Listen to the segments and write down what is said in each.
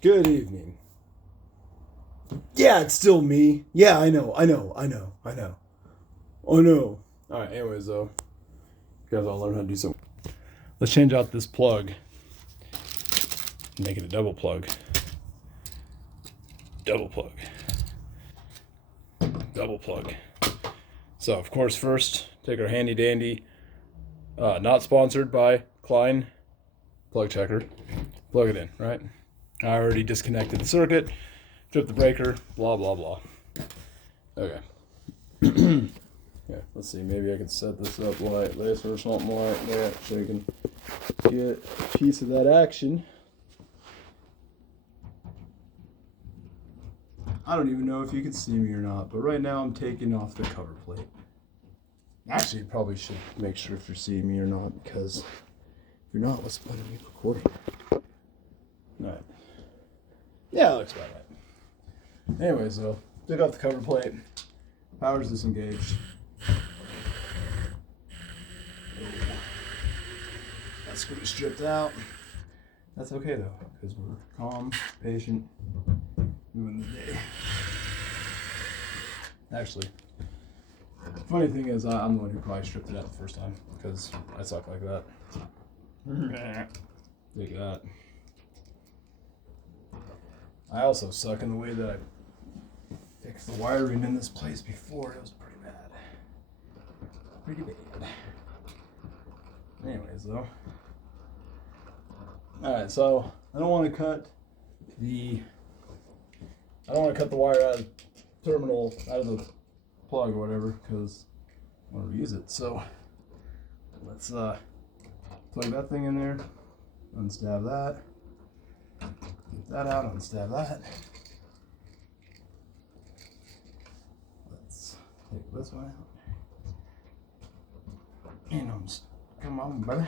Good evening. Yeah, it's still me. Yeah, I know. Oh no. Alright, anyways though. You guys all learn how to do something. Let's change out this plug. Make it a double plug. Double plug. Double plug. So of course first take our handy dandy, not sponsored by Klein plug checker. Plug it in, right? I already disconnected the circuit, tripped the breaker, blah blah blah. Okay. Yeah, let's see, maybe I can set this up like this or something like that so you can get a piece of that action. I don't even know if you can see me or not, but right now I'm taking off the cover plate. Actually, you probably should make sure if you're seeing me or not, because if you're not, what's the point of me recording? Alright. Yeah, that looks about right. Anyways, though, took off the cover plate. Power's disengaged. That screw stripped out. That's okay though, because we're calm, patient, moving the day. Actually, the funny thing is, I'm the one who probably stripped it out the first time because I suck like that. Take that. I also suck in the way that I fixed the wiring in this place before. It was pretty bad. Pretty bad. Anyways, though. Alright, so I don't want to cut the wire out of the terminal, out of the plug or whatever, because I want to reuse it. So let's plug that thing in there, unstab that, get that out, unstab that. Let's take this one out. And come on, buddy.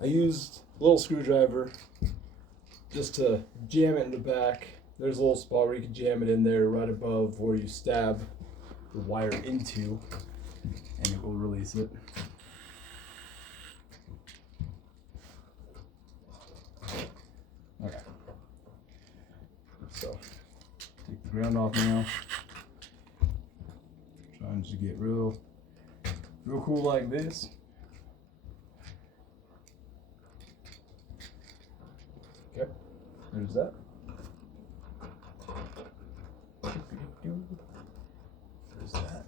I used a little screwdriver just to jam it in the back. There's a little spot where you can jam it in there right above where you stab the wire into, and it will release it. Okay. So, take the ground off now. Trying to get real cool like this. Okay, there's that. There's that.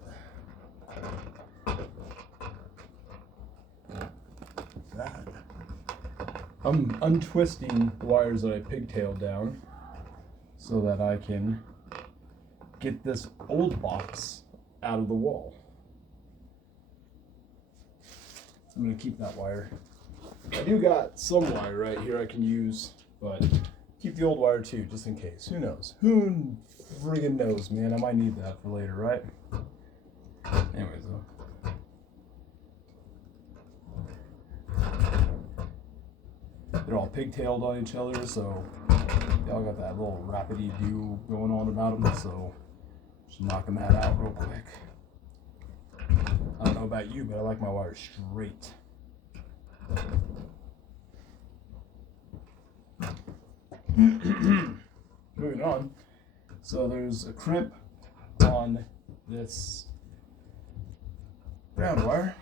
That. I'm untwisting the wires that I pigtailed down so that I can get this old box out of the wall. I'm gonna keep that wire. I do got some wire right here I can use, but keep the old wire too, just in case. Who knows? Who friggin' knows, man? I might need that for later, right? Anyways, though. They're all pigtailed on each other, so they all got that little rapidy-do going on about them, so just knocking that out real quick. I don't know about you, but I like my wire straight. Moving on. So there's a crimp on this ground wire,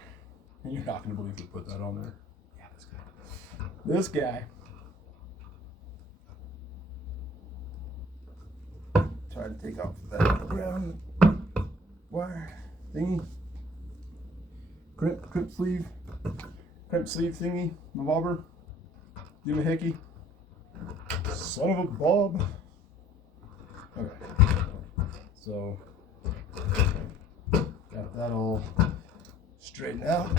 and you're not going to believe we put that on there. Yeah, this guy. Try to take off that ground wire thingy. Crimp sleeve thingy, revolver, give a hickey. Son of a Bob. Okay, so got that all straightened out.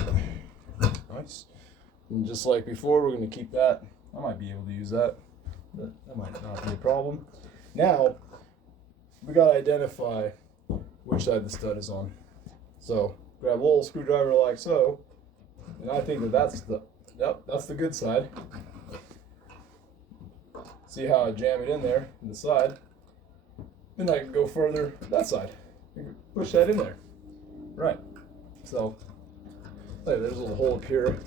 Nice. And just like before, we're going to keep that. I might be able to use that, but that might not be a problem. Now, we got to identify which side the stud is on. So, grab a little screwdriver like so, and I think that's the good side. See how I jam it in there, in the side. Then I can go further that side. You can push that in there. Right. So, Look, there's a little hole up here,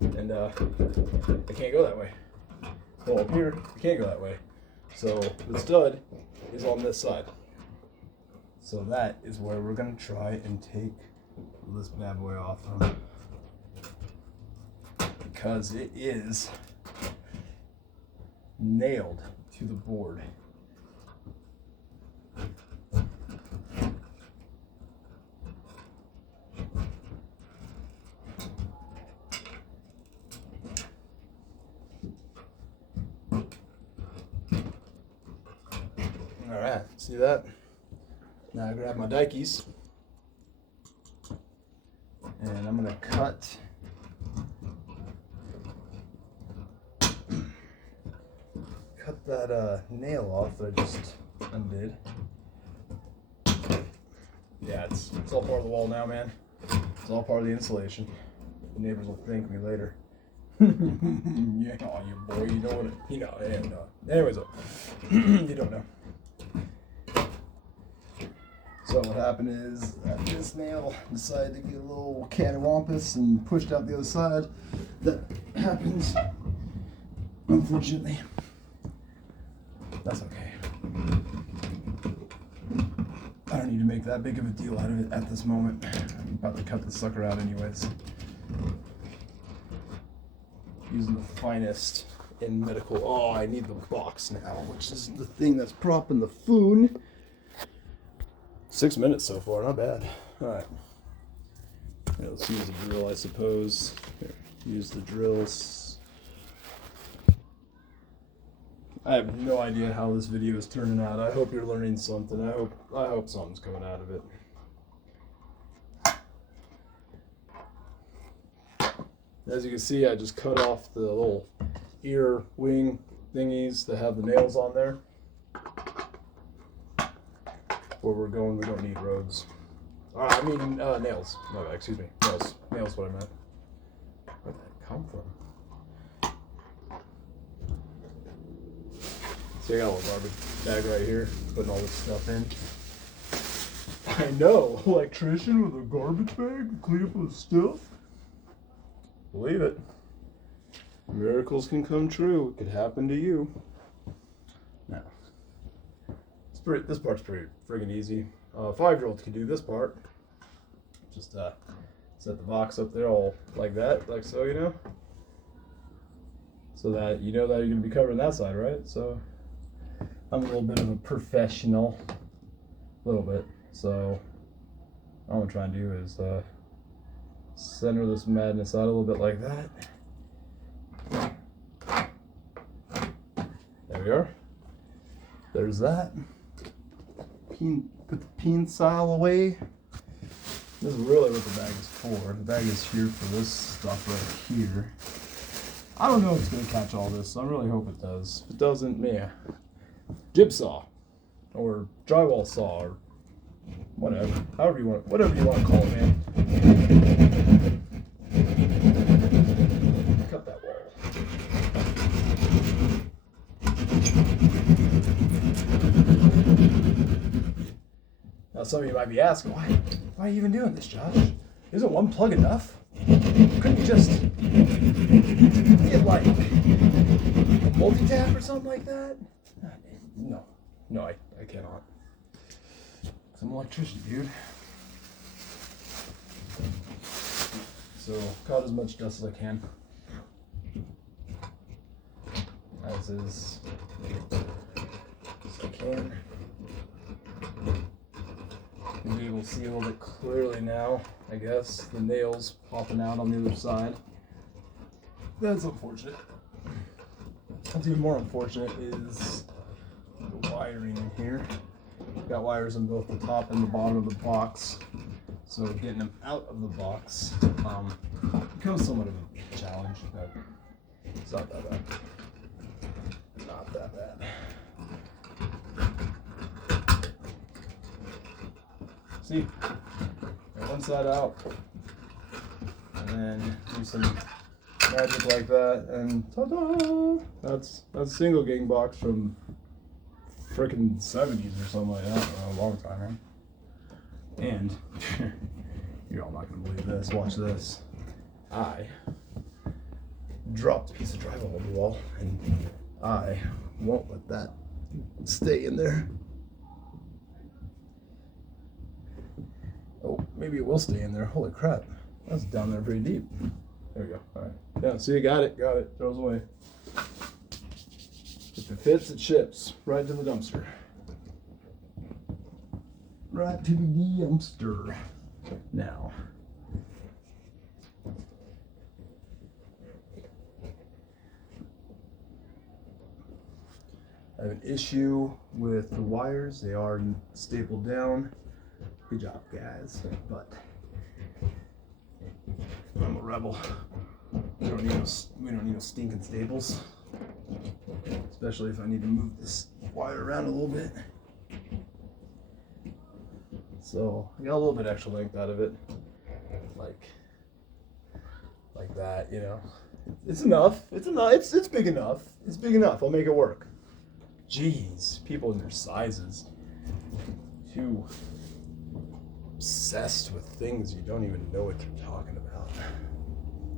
and I can't go that way. Hole up here, I can't go that way. So the stud is on this side. So that is where we're gonna try and take this bad boy off from, because it is nailed to the board. All right, see that? Now I grab my Dikes and I'm gonna cut that nail off that I just undid. Yeah, it's all part of the wall now, man. It's all part of the insulation. The neighbors will thank me later. Yeah, oh, you boy, you know what? You know, and anyways, you don't know. So what happened is that this nail decided to get a little cattywampus and pushed out the other side. That happens, unfortunately. That's okay. I don't need to make that big of a deal out of it at this moment. I'm about to cut the sucker out anyways. Using the finest in medical. Oh, I need the box now, which is the thing that's propping the food. 6 minutes so far, not bad. Alright. Yeah, let's use the drill, I suppose. Here, use the drills. I have no idea how this video is turning out. I hope you're learning something. I hope something's coming out of it. As you can see, I just cut off the little ear wing thingies that have the nails on there. Where we're going, we don't need roads. I mean, nails. My bad, excuse me. Nails. Nails, what I meant. Where'd that come from? See, I got a little garbage bag right here, putting all this stuff in. I know, electrician with a garbage bag to clean up with stuff. Believe it. Miracles can come true. It could happen to you. Now, this part's pretty friggin' easy. 5-year-olds can do this part. Just set the box up there all like that, like so, you know? So that you know that you're gonna be covering that side, right? So I'm a little bit of a professional, a little bit. So what I'm gonna try and do is center this madness out a little bit like that. There we are. There's that. Put the peen sile away. This is really what the bag is for. The bag is here for this stuff right here. I don't know if it's going to catch all this, so I really hope it does. If it doesn't, yeah. Jigsaw. Or drywall saw, or whatever. Whatever you want to call it, man. Cut that wall. Now some of you might be asking, why are you even doing this, Josh? Isn't one plug enough? Couldn't you just get like a multi-tap or something like that? No, I cannot. I'm an electrician, dude. So cut as much dust as I can. As is. As I can. You'll be able to see a little bit clearly now, I guess. The nails popping out on the other side. That's unfortunate. What's even more unfortunate is the wiring in here. Got wires on both the top and the bottom of the box. So getting them out of the box becomes somewhat of a challenge, but it's not that bad. Not that bad. See, got one side out, and then do some magic like that, and ta-da! That's a single gang box from frickin' 70s or something like that, a long time, right? And You're all not gonna believe this. Watch this. I dropped a piece of drywall on the wall, and I won't let that stay in there. Oh, maybe it will stay in there. Holy crap. That's down there pretty deep. There we go. All right. Yeah, see, got it. Throws away. If it fits, it ships. Right to the dumpster. Right to the dumpster. Now. I have an issue with the wires. They are stapled down. Good job, guys. But I'm a rebel. We don't need no stinking staples. Especially if I need to move this wire around a little bit. So I got a little bit extra length out of it. Like that, you know. It's enough. It's big enough. It's big enough. I'll make it work. Jeez, people in their sizes. Too obsessed with things you don't even know what you're talking about.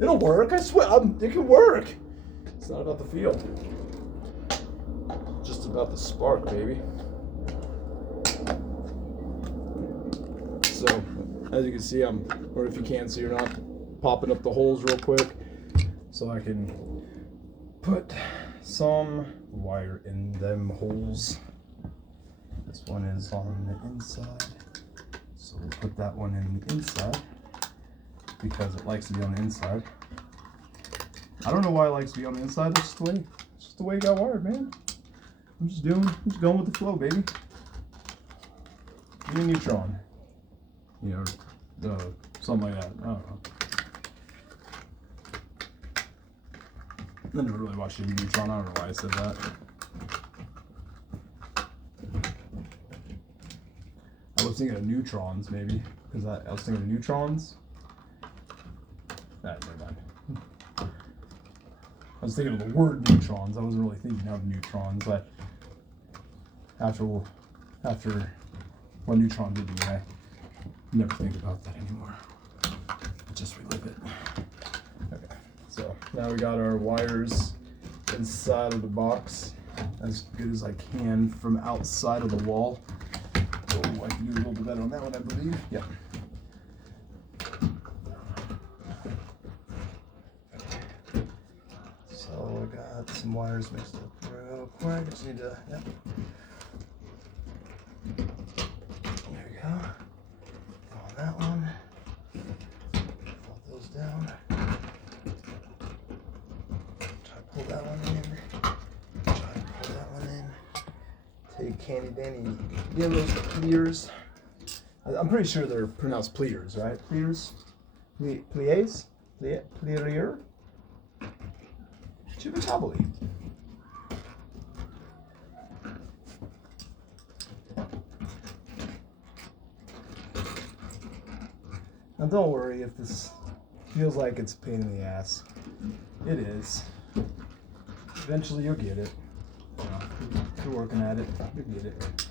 It'll work, I swear. It can work. It's not about the feel. It's just about the spark, baby. So, as you can see, or if you can't see or not, popping up the holes real quick so I can put some wire in them holes. This one is on the inside, so we'll put that one in the inside because it likes to be on the inside. I don't know why it likes to be on the inside. That's just the way it got wired, man. I'm just going with the flow, baby. Give me a neutron, you know, something like that. I don't know. I never really watched Jimmy Neutron. I don't know why I said that. I was thinking of neutrons, maybe, because I was thinking of neutrons. Never mind. I was thinking of the word neutrons. I wasn't really thinking of neutrons, but after what neutron did to me, I never think about that anymore. I just relive it. Okay, so now we got our wires inside of the box as good as I can from outside of the wall. Oh, I can do a little bit better on that one, I believe. Yeah. So I got some wires mixed up real quick. I just need to, yep. There we go. On that one. Fold those down. Try to pull that one in. Try to pull that one in. Take handy dandy those pliers. I'm pretty sure they're pronounced pliers, right? Pliers? Pliers? Plier? Chivitaboli. Now don't worry if this feels like it's a pain in the ass. It is. Eventually you'll get it. If you're working at it, you'll get it.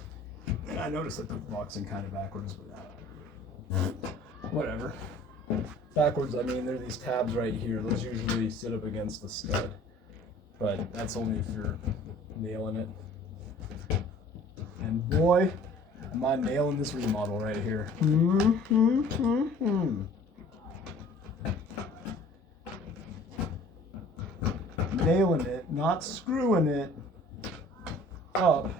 And I noticed I put the box in kind of backwards, but whatever. Backwards, I mean, there are these tabs right here. Those usually sit up against the stud. But that's only if you're nailing it. And boy, am I nailing this remodel right here. Nailing it, not screwing it up.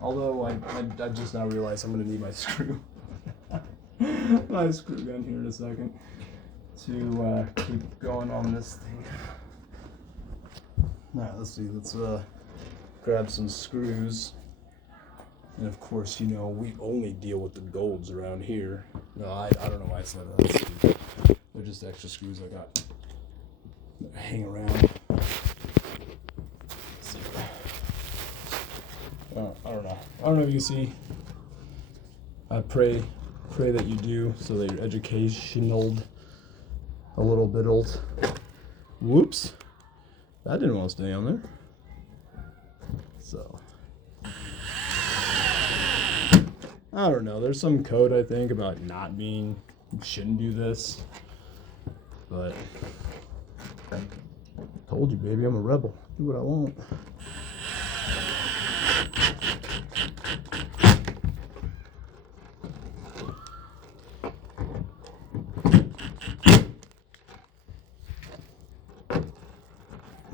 Although I just now realized I'm going to need my screw. My screw gun here in a second to keep going on this thing. Alright, let's see. Let's grab some screws. And of course, you know, we only deal with the golds around here. No, I don't know why I said that. They're just extra screws I got that hang around. I don't know. I don't know if you can see. I pray that you do, so that you're educational a little bit old. Whoops. That didn't want to stay on there. So. I don't know. There's some code, I think, about not being, you shouldn't do this. But, told you, baby, I'm a rebel. Do what I want.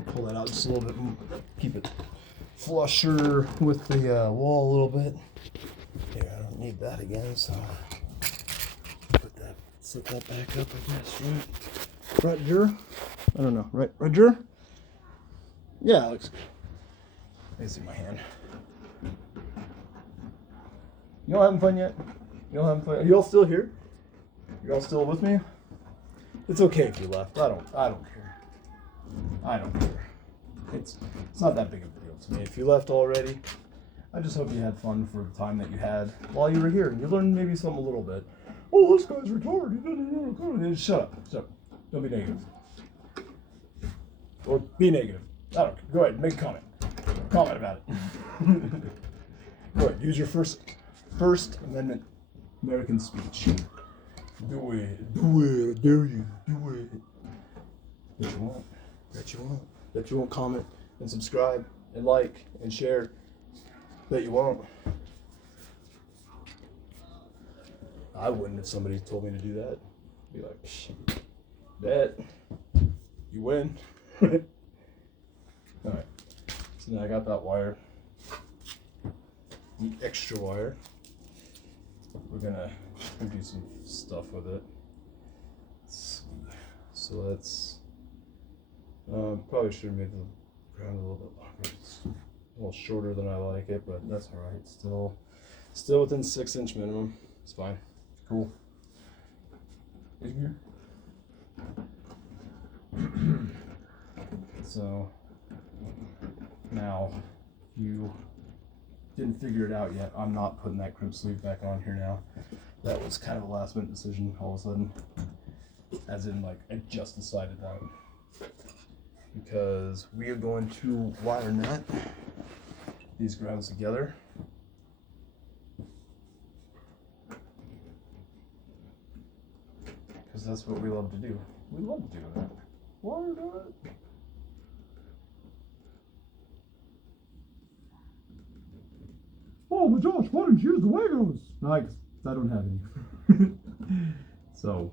Pull that out just a little bit, keep it flusher with the wall a little bit. Here, I don't need that again, so set that back up, I guess, right? Roger? I don't know, right, Roger? Yeah, it looks good. Let me see my hand. You all having fun yet? You all having fun? Are you all still here? You all still with me? It's okay if you left. I don't care. I don't care. It's not that big of a deal to me. If you left already, I just hope you had fun for the time that you had while you were here. You learned maybe something a little bit. Oh, this guy's retarded. Shut up. Don't be negative. Or be negative. I don't care. Go ahead, make a comment. Comment about it. Go ahead, use your First Amendment American speech. Do it, I dare you, do it. Bet you won't. Bet you won't comment and subscribe and like and share. Bet you won't. I wouldn't if somebody told me to do that. I'd be like, psh, bet. You win. Alright. So now I got that wire. The extra wire. We're gonna do some stuff with it. So let's probably should have made the ground a little bit longer. It's a little shorter than I like it, but that's alright. Still within 6-inch minimum. It's fine. Cool. So now you didn't figure it out yet. I'm not putting that crimp sleeve back on here now. That was kind of a last minute decision all of a sudden. As in, like, I just decided that. Because we are going to wire nut these grounds together. Because that's what we love to do. We love doing that. Wire nut. Oh, but Josh, why didn't you use the Legos? No, I don't have any. So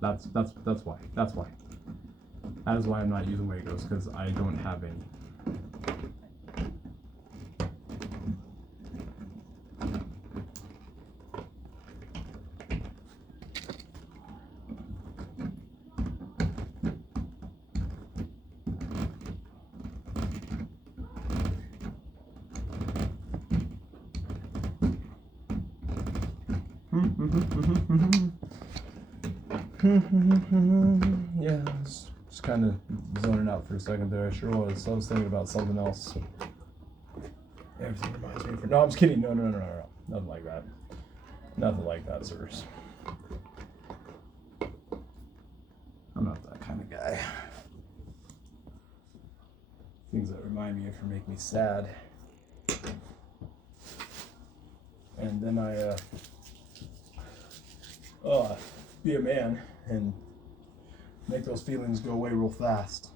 that's why. That's why. That is why I'm not using Legos, because I don't have any. Yeah, just kind of zoning out for a second there. I sure was. I was thinking about something else. Everything reminds me no, I'm just kidding. No. Nothing like that. Nothing like that, sirs. I'm not that kind of guy. Things that remind me of or make me sad. And then I be a man and make those feelings go away real fast.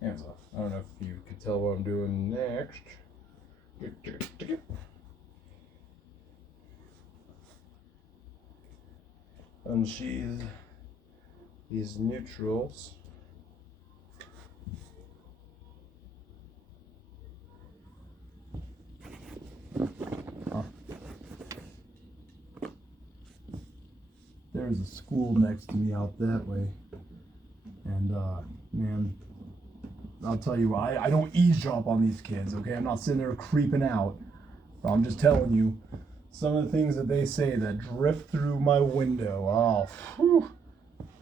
Hands off. I don't know if you can tell what I'm doing next. Unsheathe these neutrals. There's a school next to me out that way, and man, I'll tell you what, I don't eavesdrop on these kids, okay? I'm not sitting there creeping out, but I'm just telling you some of the things that they say that drift through my window. Oh, whew.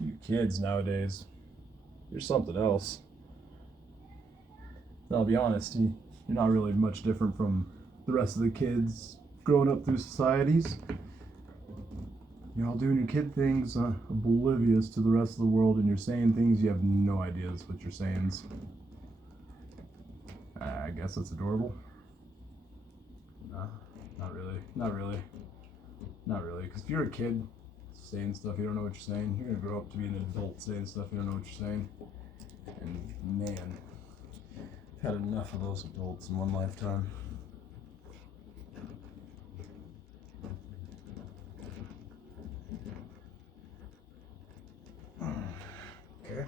You kids nowadays, you're something else. And I'll be honest, you're not really much different from the rest of the kids growing up through societies. You're all doing your kid things, oblivious to the rest of the world, and you're saying things you have no idea what you're saying. I guess it's adorable. Nah, not really. Not really. Not really. Because if you're a kid saying stuff you don't know what you're saying, you're going to grow up to be an adult saying stuff you don't know what you're saying. And man, I've had enough of those adults in one lifetime. Okay.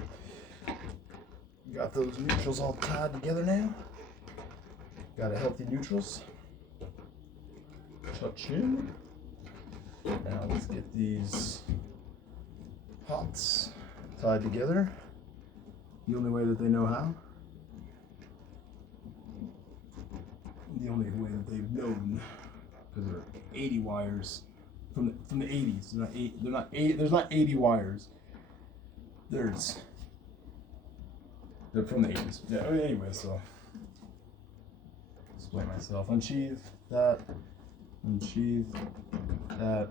Got those neutrals all tied together now. Got a healthy neutrals. Touch in. Now let's get these hots tied together. The only way that they know how. The only way that they've known, because there are 80 wires from the 80s. There's not 80 wires. They're from the 80s. Yeah. Anyway, so explain myself. Unsheath that. Unsheath that.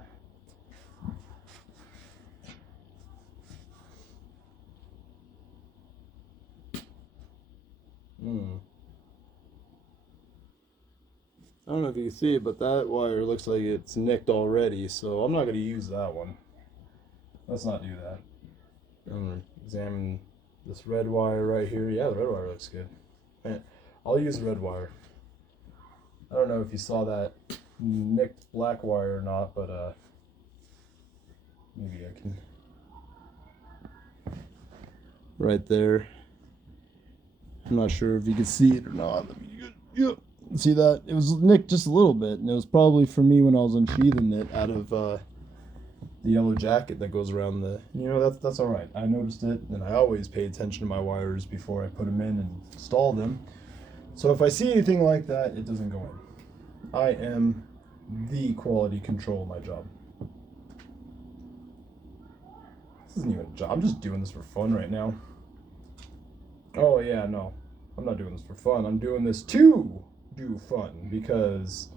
I don't know if you can see it, but that wire looks like it's nicked already, so I'm not going to use that one. Let's not do that. I'm going to examine this red wire right here. Yeah, the red wire looks good. Man, I'll use the red wire. I don't know if you saw that nicked black wire or not, but maybe I can. Right there. I'm not sure if you can see it or not. Yep. See that? It was nicked just a little bit, and it was probably for me when I was unsheathing it out of the yellow jacket that goes around the. You know, that's all right. I noticed it, and I always pay attention to my wires before I put them in and install them. So if I see anything like that, it doesn't go in. I am the quality control of my job. This isn't even a job. I'm just doing this for fun right now. Oh yeah, no. I'm not doing this for fun. I'm doing this to do fun because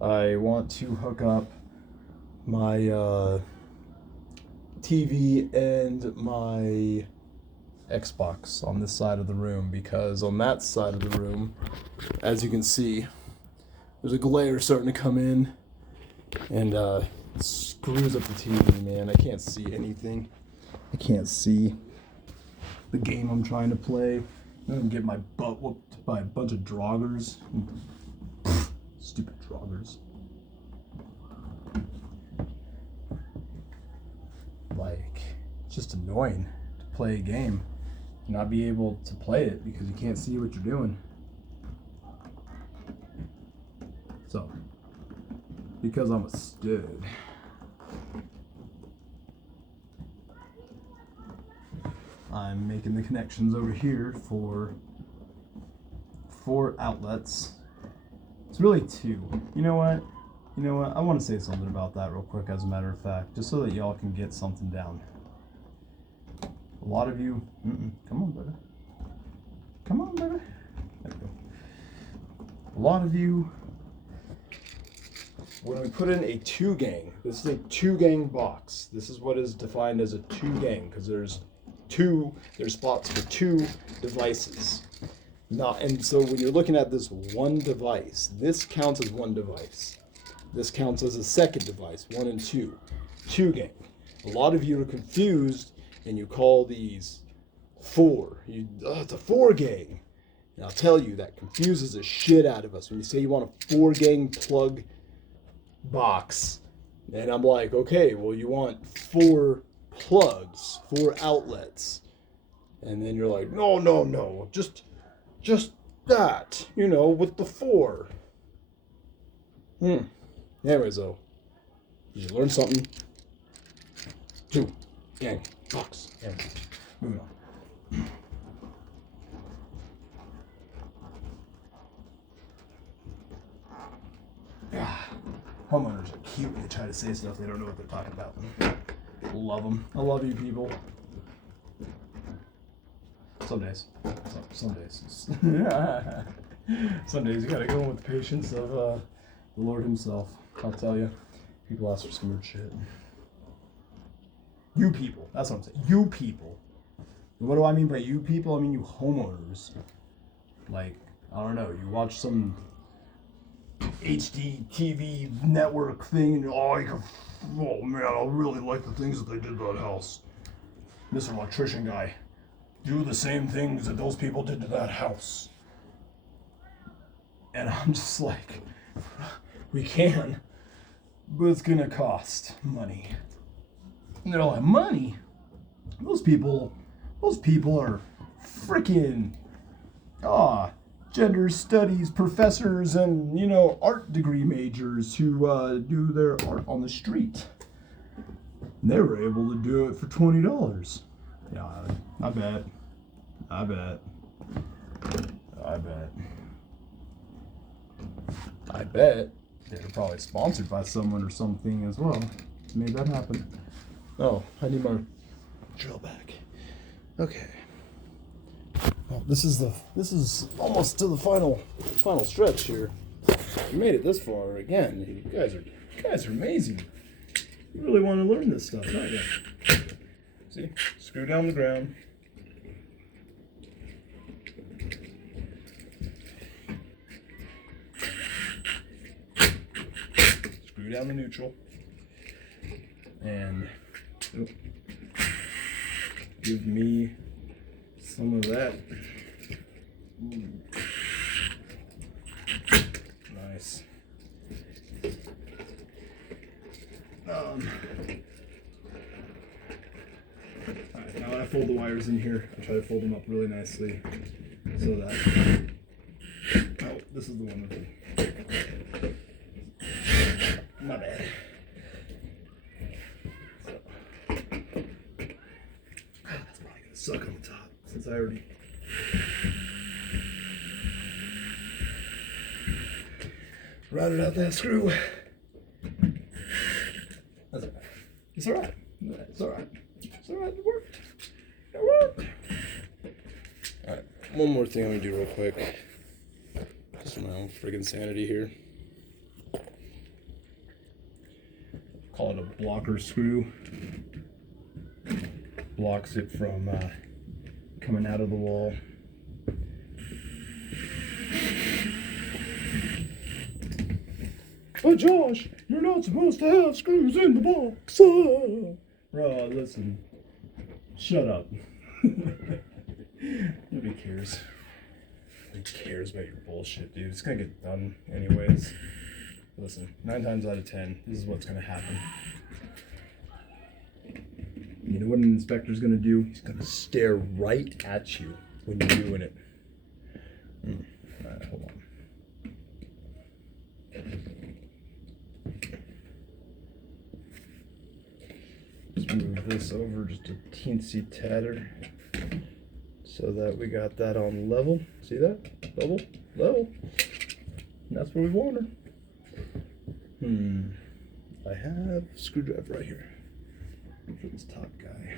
I want to hook up my TV and my Xbox on this side of the room, because on that side of the room, as you can see, there's a glare starting to come in, and it screws up the TV, man. I can't see anything. I can't see the game I'm trying to play. I'm gonna get my butt whooped by a bunch of droggers. Stupid droggers. Like, it's just annoying to play a game and not be able to play it because you can't see what you're doing. So, because I'm a stud, I'm making the connections over here for 4 outlets. It's really 2. You know what? I want to say something about that real quick, as a matter of fact, just so that y'all can get something down. A lot of you, come on, brother. Come on, brother. There we go. A lot of you, when we put in a 2-gang, this is a 2-gang box. This is what is defined as a 2-gang, because there's spots for 2 devices. And so when you're looking at this one device, this counts as one device. This counts as a second device, 1 and 2. 2-gang. A lot of you are confused and you call these 4. It's a 4-gang. And I'll tell you, that confuses the shit out of us when you say you want a 4-gang plug box. And I'm like, okay, well, you want 4 plugs, 4 outlets. And then you're like, no, just that, with the 4. Anyways, though, did you learn something? 2-gang box. Yeah. Moving on. Homeowners are cute when they try to say stuff they don't know what they're talking about. Love them. I love you people. Some days. Some days. Some days you gotta go with the patience of the Lord himself. I'll tell you. People ask for some weird shit. You people. That's what I'm saying. You people. And what do I mean by you people? I mean you homeowners. Like, I don't know, you watch some HD TV network thing and oh man, I really like the things that they did to that house. Mr. Electrician guy, do the same things that those people did to that house. And I'm just like, we can, but it's gonna cost money. And they're like, money? Those people are freaking gender studies professors and, art degree majors who do their art on the street. And they were able to do it for $20. Yeah, I bet. They're probably sponsored by someone or something as well. Made that happen. Oh, I need my drill back. Okay. Well, this is almost to the final stretch here. You made it this far again. You guys are amazing. You really want to learn this stuff, don't you? See? Screw down the ground. Screw down the neutral. And give me some of that. Ooh. Nice. Alright, now that I fold the wires in here, I try to fold them up really nicely so that. Oh, this is the one with the. My bad. That's probably gonna suck on the top since I already. Routed out that screw. That's okay. It's alright. It's alright. It's alright. It worked. It worked. Alright. One more thing I'm gonna do real quick. Just for my own friggin' sanity here. Call it a blocker screw. Blocks it from coming out of the wall. But Josh, you're not supposed to have screws in the box. Bro, listen. Shut up. Nobody cares. Nobody cares about your bullshit, dude. It's gonna get done anyways. Listen, 9 times out of 10, this is what's gonna happen. You know what an inspector's gonna do? He's gonna stare right at you when you're doing it. Alright, hold on. Just move this over just a teensy tatter so that we got that on level. See that? Level. And that's where we want her. I have a screwdriver right here for this top guy.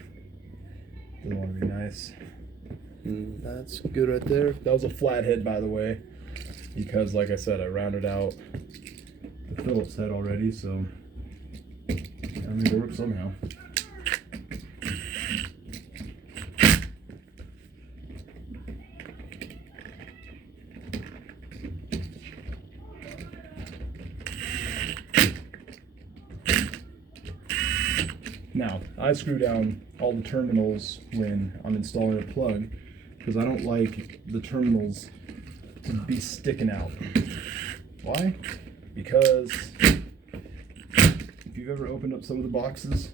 Doesn't want to be nice. That's good right there. That was a flat head, by the way, because like I said, I rounded out the Phillips head already, so I mean, it works somehow. Now, I screw down all the terminals when I'm installing a plug because I don't like the terminals to be sticking out. Why? Because if you've ever opened up some of the boxes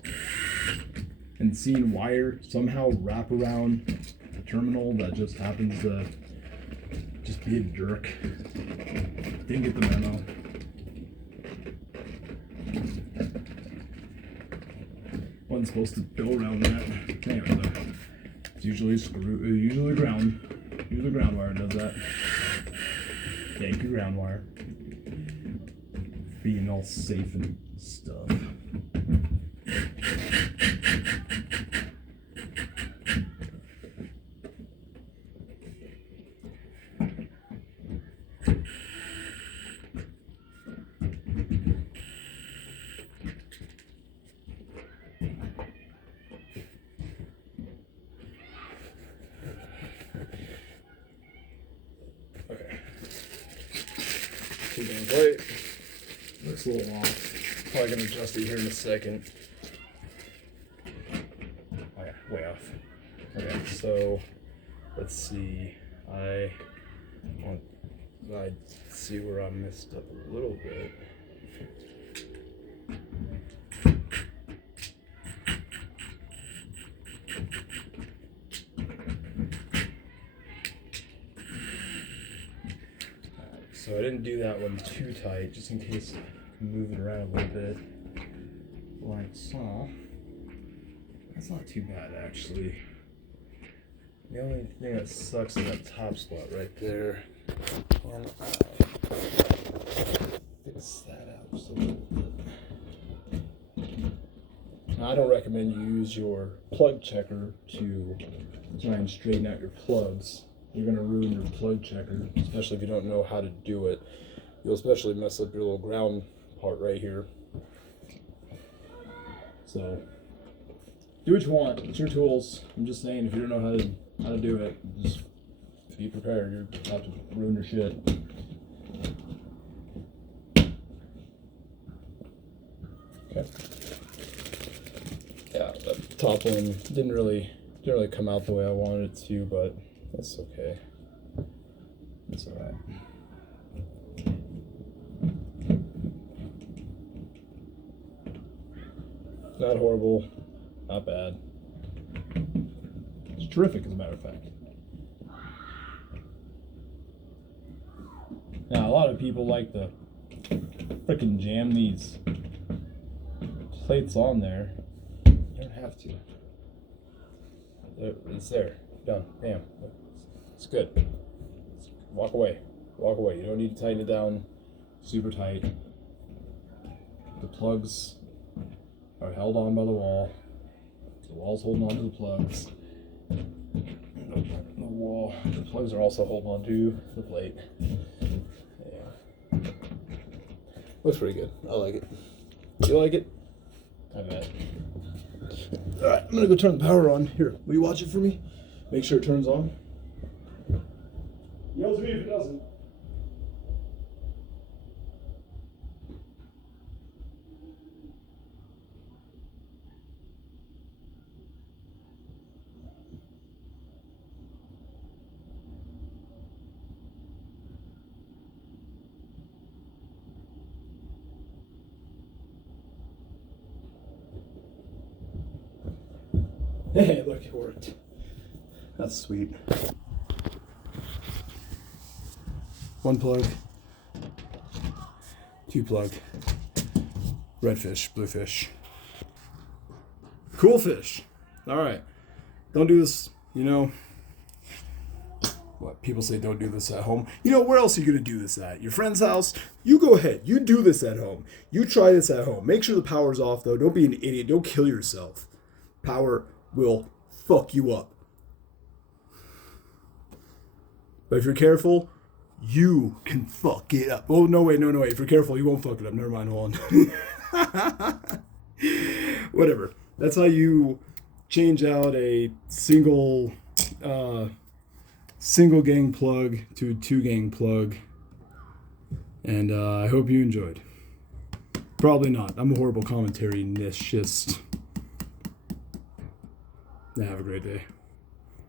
and seen wire somehow wrap around the terminal that just happens to just be a jerk, didn't get the memo. Wasn't supposed to go around that. Anyway, though, it's usually ground wire does that. Yank your ground wire. Being all safe and stuff. Okay, 2-gang plate. Looks a little off. Probably gonna adjust it here in a second. Oh yeah, way off. Okay, so let's see. I see where I messed up a little bit. So I didn't do that one too tight, just in case I can move it around a little bit, like so. That's not too bad, actually. The only thing that sucks is that top spot right there. And fix that out just a little bit. Now, I don't recommend you use your plug checker to try and straighten out your plugs. You're going to ruin your plug checker, especially if you don't know how to do it. You'll especially mess up your little ground part right here. So, do what you want. It's your tools. I'm just saying, if you don't know how to do it, just be prepared. You're about to ruin your shit. Okay. Yeah, that top one didn't really come out the way I wanted it to, but that's okay. That's alright. Not horrible, not bad. It's terrific, as a matter of fact. Now, a lot of people like to frickin' jam these plates on there. You don't have to. It's there. Done. Bam. It's good. Walk away. Walk away. You don't need to tighten it down super tight. The plugs are held on by the wall. The wall's holding on to the plugs. The wall. The plugs are also holding on to the plate. Yeah. Looks pretty good. I like it. You like it? I bet. Alright, I'm gonna go turn the power on. Here, will you watch it for me? Make sure it turns on. Yell to me if it doesn't. Hey, look, it worked. That's sweet. One plug, two plug, red fish, blue fish, cool fish. All right, don't do this, what people say, don't do this at home. Where else are you gonna do this at? Your friend's house? You go ahead, you do this at home. You try this at home. Make sure the power's off though. Don't be an idiot, don't kill yourself. Power will fuck you up. But if you're careful, you can fuck it up. Oh, no, wait. If you're careful, you won't fuck it up. Never mind, hold on. Whatever. That's how you change out a single gang plug to a 2-gang plug. And I hope you enjoyed. Probably not. I'm a horrible commentary-nist. Have a great day.